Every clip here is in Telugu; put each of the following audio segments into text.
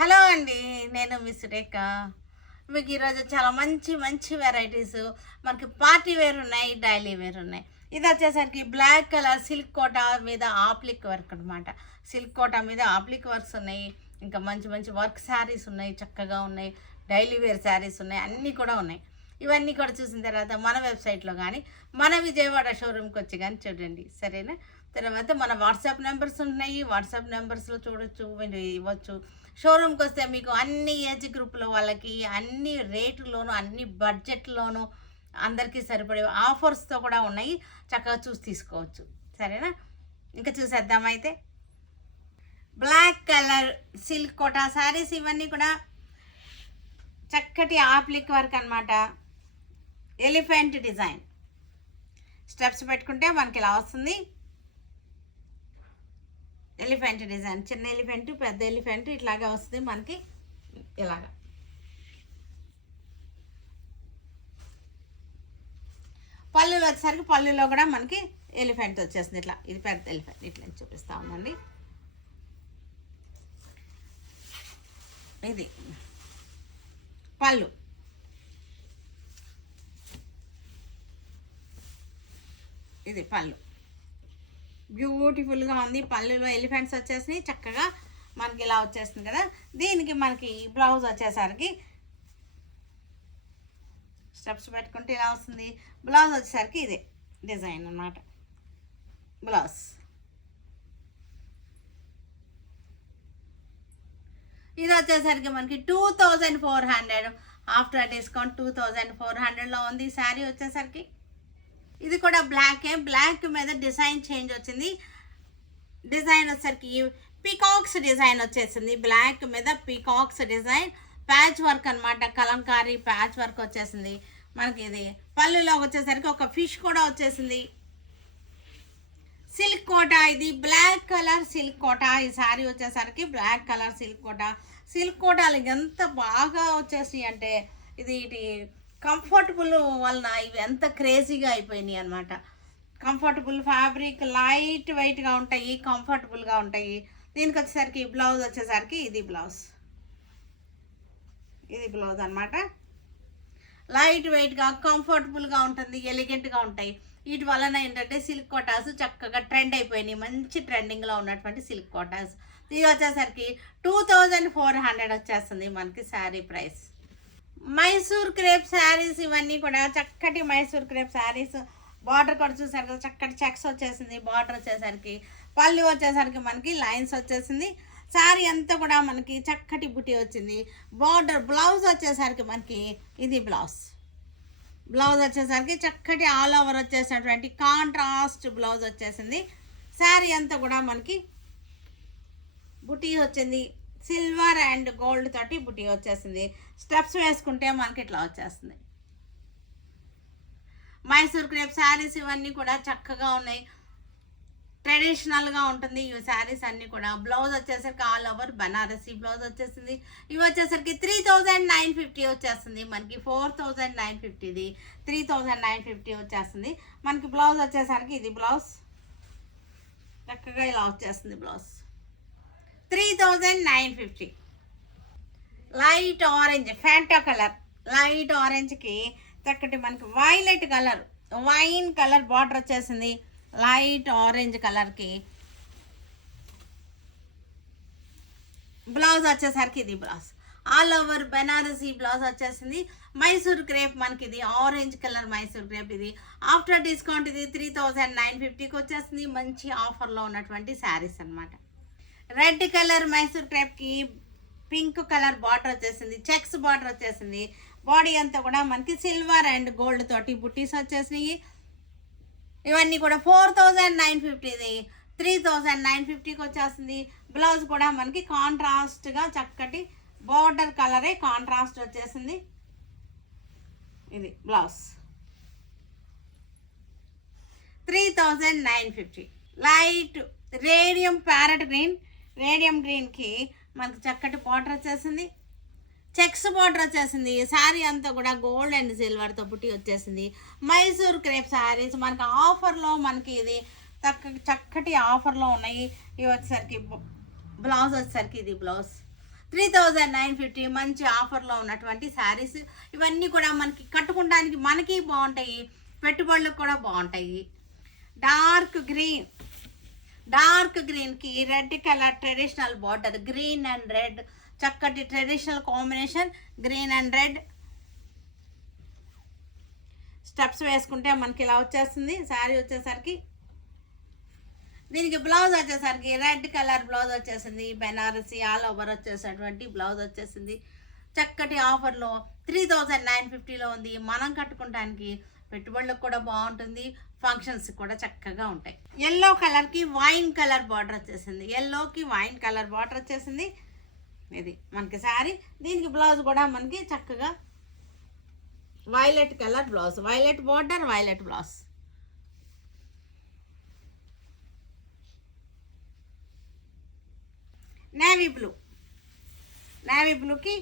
హలో అండి. నేను మీ సురేఖ. మీకు ఈరోజు చాలా మంచి మంచి వెరైటీస్ మనకి పార్టీ వేర్ ఉన్నాయి, డైలీ వేర్ ఉన్నాయి. ఇది వచ్చేసరికి బ్లాక్ కలర్ సిల్క్ కోటా మీద ఆప్లిక్ వర్క్ అనమాట. సిల్క్ కోటా మీద ఆప్లిక్ వర్క్స్ ఉన్నాయి. ఇంకా మంచి మంచి వర్క్ శారీస్ ఉన్నాయి, చక్కగా ఉన్నాయి. డైలీ వేర్ శారీస్ ఉన్నాయి, అన్నీ కూడా ఉన్నాయి. ఇవన్నీ కూడా చూసిన తర్వాత మన వెబ్సైట్లో కానీ మన విజయవాడ షోరూమ్కి వచ్చి కానీ చూడండి, సరేనా? తర్వాత మన వాట్సాప్ నెంబర్స్ ఉన్నాయి, వాట్సాప్ నెంబర్స్లో చూడొచ్చు, మీరు ఇవ్వచ్చు. షోరూమ్కి వస్తే మీకు అన్ని ఏజ్ గ్రూప్లో వాళ్ళకి అన్ని రేటులోను అన్ని బడ్జెట్లోను అందరికీ సరిపడే ఆఫర్స్తో కూడా ఉన్నాయి. చక్కగా చూసి తీసుకోవచ్చు, సరేనా? ఇంకా చూసేద్దామైతే. Black colour silk Kota saris ఇవన్నీ కూడా చక్కటి ఆప్లిక్ వర్క్ అనమాట. ఎలిఫెంట్ డిజైన్ స్టెప్స్ పెట్టుకుంటే మనకి ఇలా వస్తుంది. ఎలిఫెంట్ డిజైన్, చిన్న ఎలిఫెంట్, పెద్ద ఎలిఫెంట్ ఇట్లాగా వస్తుంది మనకి. ఇలాగా పళ్ళులో వచ్చేసరికి పళ్ళులో కూడా మనకి ఎలిఫెంట్ వచ్చేస్తుంది. ఇట్లా ఇది పెద్ద ఎలిఫెంట్, ఇట్లా చూపిస్తా ఉందండి. ఇది పళ్ళు, ఇది పళ్ళు బ్యూటిఫుల్గా ఉంది. పళ్ళులో ఎలిఫెంట్స్ వచ్చేసినాయి, చక్కగా మనకి ఇలా వచ్చేస్తుంది కదా. దీనికి మనకి బ్లౌజ్ వచ్చేసరికి స్టెప్స్ పెట్టుకుంటే ఇలా వస్తుంది. బ్లౌజ్ వచ్చేసరికి ఇదే డిజైన్ అన్నమాట. బ్లౌజ్ ఇది వచ్చేసరికి మనకి 2400 ఆఫ్టర్ డిస్కౌంట్ 2400లో ఉంది శారీ వచ్చేసరికి. ఇది కూడా బ్లాకే, బ్లాక్ మీద డిజైన్ చేంజ్ వచ్చింది. డిజైన్ వచ్చేసరికి పీకాక్స్ డిజైన్ వచ్చేసింది. బ్లాక్ మీద పీకాక్స్ డిజైన్, ప్యాచ్ వర్క్ అనమాట. కలంకారీ ప్యాచ్ వర్క్ వచ్చేసింది మనకి. ఇది పళ్ళులో వచ్చేసరికి ఒక ఫిష్ కూడా వచ్చేసింది. సిల్క్ కోటా, ఇది బ్లాక్ కలర్ సిల్క్ కోటా. ఈ శారీ వచ్చేసరికి black colour silk Kota. Silk కోటాలు ఎంత బాగా వచ్చేసి అంటే ఇది కంఫర్టబుల్ వలన ఇవి ఎంత క్రేజీగా అయిపోయినాయి అనమాట. కంఫర్టబుల్ ఫ్యాబ్రిక్, లైట్ వెయిట్గా ఉంటాయి, కంఫర్టబుల్గా ఉంటాయి. దీనికి వచ్చేసరికి బ్లౌజ్ వచ్చేసరికి ఇది బ్లౌజ్, ఇది బ్లౌజ్ అనమాట. లైట్ వెయిట్గా కంఫర్టబుల్గా ఉంటుంది, ఎలిగెంట్గా ఉంటాయి. వీటి వలన ఏంటంటే సిల్క్ కోటాస్ చక్కగా ట్రెండ్ అయిపోయినాయి. మంచి ట్రెండింగ్లో ఉన్నటువంటి సిల్క్ కోటాస్. ఇది వచ్చేసరికి 2400 వచ్చేస్తుంది మనకి శారీ ప్రైస్. మైసూర్ క్రేప్ శారీస్ ఇవన్నీ కూడా చక్కటి మైసూర్ క్రేప్ శారీస్. బార్డర్ కూడా చూసారు కదా, చక్కటి చెక్స్ వచ్చేసింది. బార్డర్ వచ్చేసరికి పళ్ళు వచ్చేసరికి మనకి లైన్స్ వచ్చేసింది. శారీ అంతా కూడా మనకి చక్కటి బుట్టి వచ్చింది. బార్డర్ బ్లౌజ్ వచ్చేసరికి మనకి ఇది బ్లౌజ్. బ్లౌజ్ వచ్చేసరికి చక్కటి ఆల్ ఓవర్ వచ్చేసినటువంటి కాంట్రాస్ట్ బ్లౌజ్ వచ్చేసింది. శారీ అంతా కూడా మనకి బుటీ వచ్చింది. సిల్వర్ అండ్ గోల్డ్ తోటి బుటీ వచ్చేసింది. స్టెప్స్ వేసుకుంటే మనకి ఇట్లా వచ్చేస్తుంది. మైసూర్ క్రేప్ శారీస్ ఇవన్నీ కూడా చక్కగా ఉన్నాయి, ట్రెడిషనల్గా ఉంటుంది ఈ శారీస్ అన్నీ కూడా. బ్లౌజ్ వచ్చేసరికి ఆల్ ఓవర్ బనారసీ బ్లౌజ్ వచ్చేసింది. ఇవి వచ్చేసరికి 3950 వచ్చేస్తుంది మనకి. 4950, ఇది 3950 వచ్చేస్తుంది మనకి. బ్లౌజ్ వచ్చేసరికి ఇది బ్లౌజ్ చక్కగా ఇలా వచ్చేస్తుంది. Blouse 3950. Light orange Fanta colour, light ఆరెంజ్కి చక్కటి మనకి violet colour, wine colour border వచ్చేసింది. లైట్ ఆరెంజ్ కలర్కి బ్లౌజ్ వచ్చేసరికి ఇది blouse. All over Banarasi blouse వచ్చేసింది. మైసూర్ క్రేప్ మనకి ఇది ఆరెంజ్ కలర్ మైసూర్ క్రేప్. ఇది ఆఫ్టర్ డిస్కౌంట్ ఇది 3950కి వచ్చేస్తుంది. మంచి ఆఫర్లో ఉన్నటువంటి శారీస్ అనమాట. రెడ్ కలర్ మైసూర్ క్రేప్కి పింక్ కలర్ బార్డర్ వచ్చేసింది, చెక్స్ బార్డర్ వచ్చేసింది. బాడీ అంతా కూడా మనకి సిల్వర్ అండ్ గోల్డ్ తోటి బుట్టీస్ వచ్చేసినాయి. ఇవన్నీ కూడా 4950, ఇది 3950కి వచ్చేస్తుంది. బ్లౌజ్ కూడా మనకి కాంట్రాస్ట్గా చక్కటి బార్డర్ కలరే కాంట్రాస్ట్ వచ్చేసింది. ఇది blouse 3950. Light radium parrot green, radium గ్రీన్కి మనకి చక్కటి బార్డర్ వచ్చేసింది. చెక్స్ బార్డర్ వచ్చేసింది. శారీ అంతా కూడా గోల్డ్ అండ్ సిల్వర్తో బుట్టి వచ్చేసింది. మైసూర్ క్రేప్ శారీస్ మనకి ఆఫర్లో మనకి ఇది చక్కటి ఆఫర్లో ఉన్నాయి. ఇవి వచ్చేసరికి బ్లౌజ్ వచ్చేసరికి ఇది బ్లౌజ్ 3950 మంచి ఆఫర్లో ఉన్నటువంటి శారీస్. ఇవన్నీ కూడా మనకి కట్టుకోవడానికి మనకి బాగుంటాయి, పెట్టుబడులకు కూడా బాగుంటాయి. డార్క్ గ్రీన్కి red colour traditional border, green and red చక్కటి traditional combination, green and red steps వేసుకుంటే మనకి ఇలా వచ్చేస్తుంది శారీ. వచ్చేసరికి దీనికి బ్లౌజ్ వచ్చేసరికి రెడ్ కలర్ బ్లౌజ్ వచ్చేసింది, బెనారసి ఆల్ ఓవర్ వచ్చేసేటువంటి బ్లౌజ్ వచ్చేసింది. చక్కటి ఆఫర్లో 3950లో ఉంది. మనం కట్టుకోవడానికి పెట్టుబడులకు కూడా బాగుంటుంది, ఫంక్షన్స్ కూడా చక్కగా ఉంటాయి. ఎల్లో కలర్కి వైన్ కలర్ బార్డర్ వచ్చేసింది, ఎల్లోకి వైన్ కలర్ బార్డర్ వచ్చేసింది. ఇది మనకి శారీ. దీనికి బ్లౌజ్ కూడా మనకి చక్కగా violet colour blouse, violet border, violet blouse. Navy బ్లూకి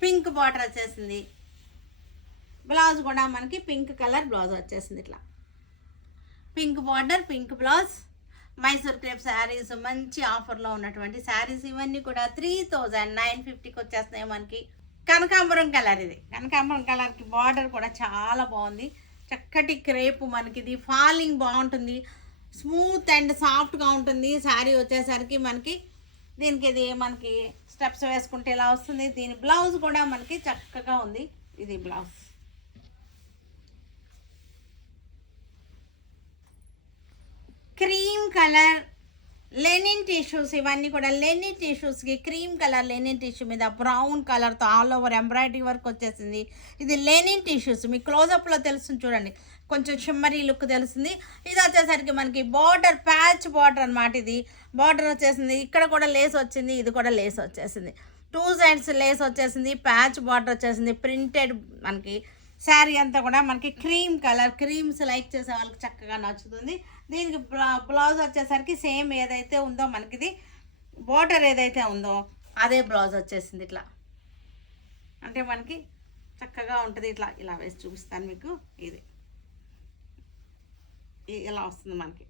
పింక్ బార్డర్ వచ్చేసింది. బ్లౌజ్ కూడా మనకి పింక్ కలర్ బ్లౌజ్ వచ్చేసింది. ఇట్లా pink border, pink blouse. Mysore crepe saris మంచి ఆఫర్లో ఉన్నటువంటి శారీస్. ఇవన్నీ కూడా 3950కి వచ్చేస్తున్నాయి మనకి. కనకాంబరం కలర్, ఇది కనకాంబరం కలర్కి బార్డర్ కూడా చాలా బాగుంది. చక్కటి క్రేప్ మనకి, ఇది ఫాలింగ్ బాగుంటుంది, స్మూత్ అండ్ సాఫ్ట్గా ఉంటుంది శారీ. వచ్చేసరికి మనకి దీనికి ఇది మనకి స్టెప్స్ వేసుకుంటే ఇలా వస్తుంది. దీని బ్లౌజ్ కూడా మనకి చక్కగా ఉంది. ఇది blouse. Cream colour linen tissues, ఇవన్నీ కూడా లెనిన్ టిష్యూస్కి క్రీమ్ కలర్ లెనిన్ టిష్యూ మీద బ్రౌన్ కలర్తో ఆల్ ఓవర్ ఎంబ్రాయిడరీ వర్క్ వచ్చేసింది. ఇది లెనిన్ టిష్యూస్, మీకు క్లోజప్లో తెలుస్తుంది చూడండి, కొంచెం షిమ్మరీ లుక్ తెలుస్తుంది. ఇది వచ్చేసరికి మనకి బార్డర్, ప్యాచ్ బార్డర్ అనమాట. ఇది బార్డర్ వచ్చేసింది, ఇక్కడ కూడా లేస్ వచ్చింది, ఇది కూడా లేస్ వచ్చేసింది, 2 సైడ్స్ లేస్ వచ్చేసింది, ప్యాచ్ బార్డర్ వచ్చేసింది, ప్రింటెడ్ మనకి శారీ అంతా కూడా మనకి క్రీమ్ కలర్. క్రీమ్స్ లైక్ చేసే వాళ్ళకి చక్కగా నచ్చుతుంది. దీనికి బ్లౌజ్ వచ్చేసరికి సేమ్ ఏదైతే ఉందో మనకి ఇది బార్డర్ ఏదైతే ఉందో అదే బ్లౌజ్ వచ్చేసింది. ఇట్లా అంటే మనకి చక్కగా ఉంటుంది. ఇట్లా ఇలా వేసి చూపిస్తాను మీకు. ఇది ఇలా వస్తుంది మనకి.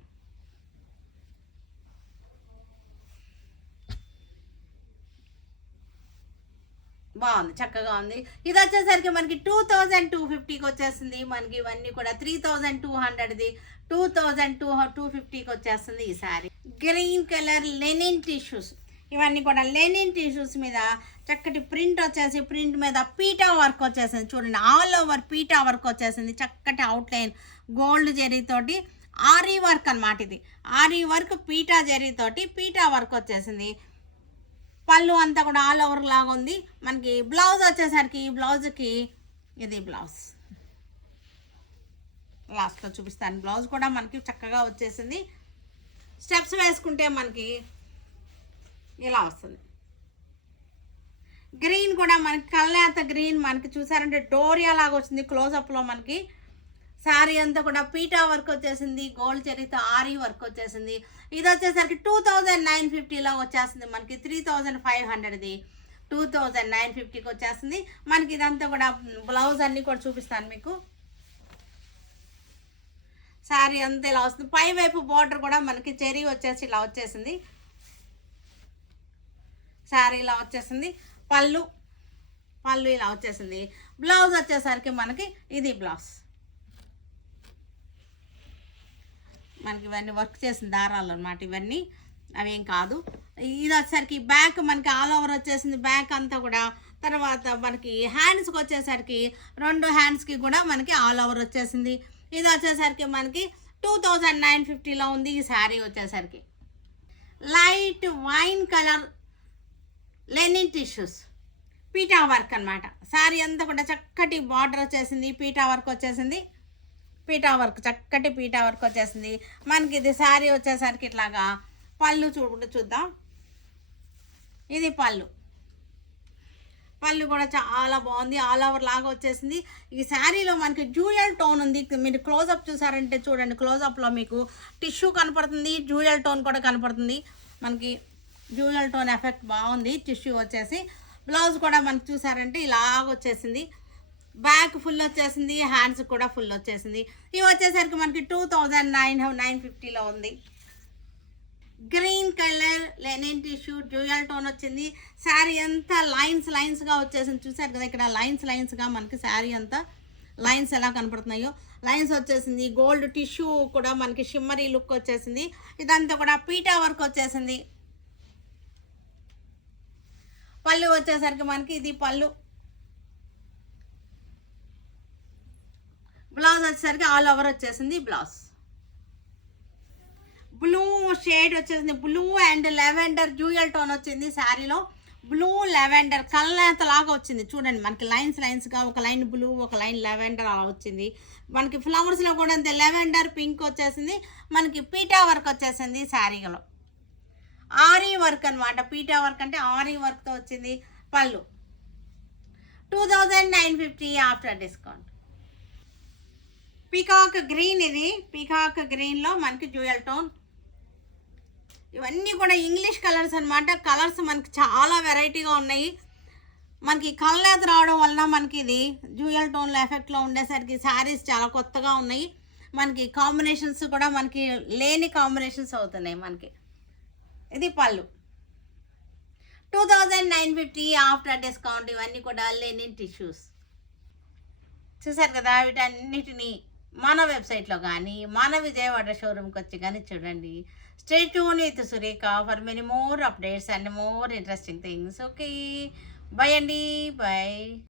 బాగుంది, చక్కగా ఉంది. ఇది వచ్చేసరికి మనకి 2250కి వచ్చేస్తుంది మనకి. ఇవన్నీ కూడా 3200ది 2250కి వచ్చేస్తుంది ఈ sari. Green colour linen tissues, ఇవన్నీ కూడా లెనిన్ టిష్యూస్ మీద చక్కటి ప్రింట్ వచ్చేసి, ప్రింట్ మీద పీటా వర్క్ వచ్చేసింది చూడండి, ఆల్ ఓవర్ పీటా వర్క్ వచ్చేసింది. చక్కటి అవుట్లైన్ గోల్డ్ జరీతోటి ఆరీ వర్క్ అనమాట. ఇది ఆరీ వర్క్ పీటా జరీతోటి పీటా వర్క్ వచ్చేసింది. పళ్ళు అంతా కూడా ఆల్ ఓవర్ లాగా ఉంది మనకి. బ్లౌజ్ వచ్చేసరికి ఈ బ్లౌజ్కి ఇది బ్లౌజ్ లాస్ట్లో చూపిస్తాను. బ్లౌజ్ కూడా మనకి చక్కగా వచ్చేసింది. స్టెప్స్ వేసుకుంటే మనకి ఇలా వస్తుంది. గ్రీన్ కూడా మనకి కల్నేత గ్రీన్ మనకి చూసారంటే డోరియా లాగా వచ్చింది క్లోజప్లో మనకి. శారీ అంతా కూడా పీటా వర్క్ వచ్చేసింది, గోల్డ్ చరిత ఆరీ వర్క్ వచ్చేసింది. ఇది వచ్చేసరికి 2950లో వచ్చేస్తుంది మనకి. 3500ది 2950కి వచ్చేస్తుంది మనకి. ఇదంతా కూడా బ్లౌజ్ అన్నీ కూడా చూపిస్తాను మీకు. శారీ అంతా ఇలా వస్తుంది. పై వైపు బార్డర్ కూడా మనకి చెరీ వచ్చేసి ఇలా వచ్చేసింది. శారీ ఇలా వచ్చేసింది. పళ్ళు ఇలా వచ్చేసింది. బ్లౌజ్ వచ్చేసరికి మనకి ఇది బ్లౌజ్. మనకి ఇవన్నీ వర్క్ చేసిన దారాలు అనమాట, ఇవన్నీ అవేం కాదు. ఇది వచ్చేసరికి బ్యాక్ మనకి ఆల్ ఓవర్ వచ్చేసింది, బ్యాక్ అంతా కూడా. తర్వాత మనకి హ్యాండ్స్కి వచ్చేసరికి 2 హ్యాండ్స్కి కూడా మనకి ఆల్ ఓవర్ వచ్చేసింది. ఇది వచ్చేసరికి మనకి 2950లో ఉంది ఈ శారీ. వచ్చేసరికి light wine colour linen tissues PETA work అనమాట. శారీ అంతా కూడా చక్కటి బార్డర్ వచ్చేసింది, పీటా వర్క్ వచ్చేసింది. పీటా వర్క్ చక్కటి పీటా వర్క్ వచ్చేసింది మనకి. ఇది శారీ వచ్చేసరికి ఇట్లాగా. పళ్ళు చూద్దాం. ఇది పళ్ళు కూడా చాలా బాగుంది, ఆల్ ఓవర్ లాగా వచ్చేసింది. ఈ శారీలో మనకి జ్యూయల్ టోన్ ఉంది. మీరు క్లోజప్ చూసారంటే చూడండి, క్లోజప్లో మీకు టిష్యూ కనపడుతుంది, జ్యూయల్ టోన్ కూడా కనపడుతుంది మనకి. జ్యూయల్ టోన్ ఎఫెక్ట్ బాగుంది టిష్యూ వచ్చేసి. బ్లౌజ్ కూడా మనకి చూసారంటే ఇలాగ వచ్చేసింది. బ్యాక్ ఫుల్ వచ్చేసింది, హ్యాండ్స్ కూడా ఫుల్ వచ్చేసింది. ఇవి వచ్చేసరికి మనకి 2950లో ఉంది. Green colour linen tissue dual tone వచ్చింది. శారీ అంతా లైన్స్గా వచ్చేసింది. చూసారు కదా ఇక్కడ లైన్స్గా మనకి శారీ అంతా లైన్స్ ఎలా కనపడుతున్నాయో లైన్స్ వచ్చేసింది. గోల్డ్ టిష్యూ కూడా మనకి షిమ్మరీ లుక్ వచ్చేసింది. ఇదంతా కూడా పీటా వర్క్ వచ్చేసింది. పళ్ళు వచ్చేసరికి మనకి ఇది పళ్ళు. బ్లౌజ్ వచ్చేసరికి ఆల్ ఓవర్ వచ్చేసింది. బ్లౌజ్ బ్లూ షేడ్ వచ్చేసింది. Blue and lavender dual tone వచ్చింది శారీలో. బ్లూ లెవెండర్ కళ్ళనేత లాగా వచ్చింది. చూడండి మనకి లైన్స్గా ఒక లైన్ బ్లూ ఒక లైన్ లెవెండర్ అలా వచ్చింది. మనకి ఫ్లవర్స్లో కూడా అంతే లెవెండర్ పింక్ వచ్చేసింది. మనకి పీటా వర్క్ వచ్చేసింది శారీలో. ఆరీ వర్క్ అనమాట. పీటా వర్క్ అంటే ఆరీ వర్క్తో వచ్చింది. పళ్ళు 2950 ఆఫ్టర్ డిస్కౌంట్. పీకాక్ గ్రీన్, ఇది పీకాక్ గ్రీన్లో మనకి డ్యూయల్ టోన్. ఇవన్నీ కూడా ఇంగ్లీష్ కలర్స్ అనమాట. కలర్స్ మనకి చాలా వెరైటీగా ఉన్నాయి. మనకి కళ్ళనేత రావడం వలన మనకి ఇది డ్యూయల్ టోన్లో ఎఫెక్ట్లో ఉండేసరికి శారీస్ చాలా కొత్తగా ఉన్నాయి. మనకి కాంబినేషన్స్ కూడా మనకి లేని కాంబినేషన్స్ అవుతున్నాయి మనకి. ఇది పళ్ళు 2950 ఆఫ్టర్ డిస్కౌంట్. ఇవన్నీ కూడా లెనిన్ టిష్యూస్. చూసారు కదా, వీటన్నిటిని మన వెబ్సైట్లో కానీ మన విజయవాడ షోరూమ్కి వచ్చి కానీ చూడండి. Stay tune with Surekha for many more updates and more interesting things. Okay, by అండి, బై.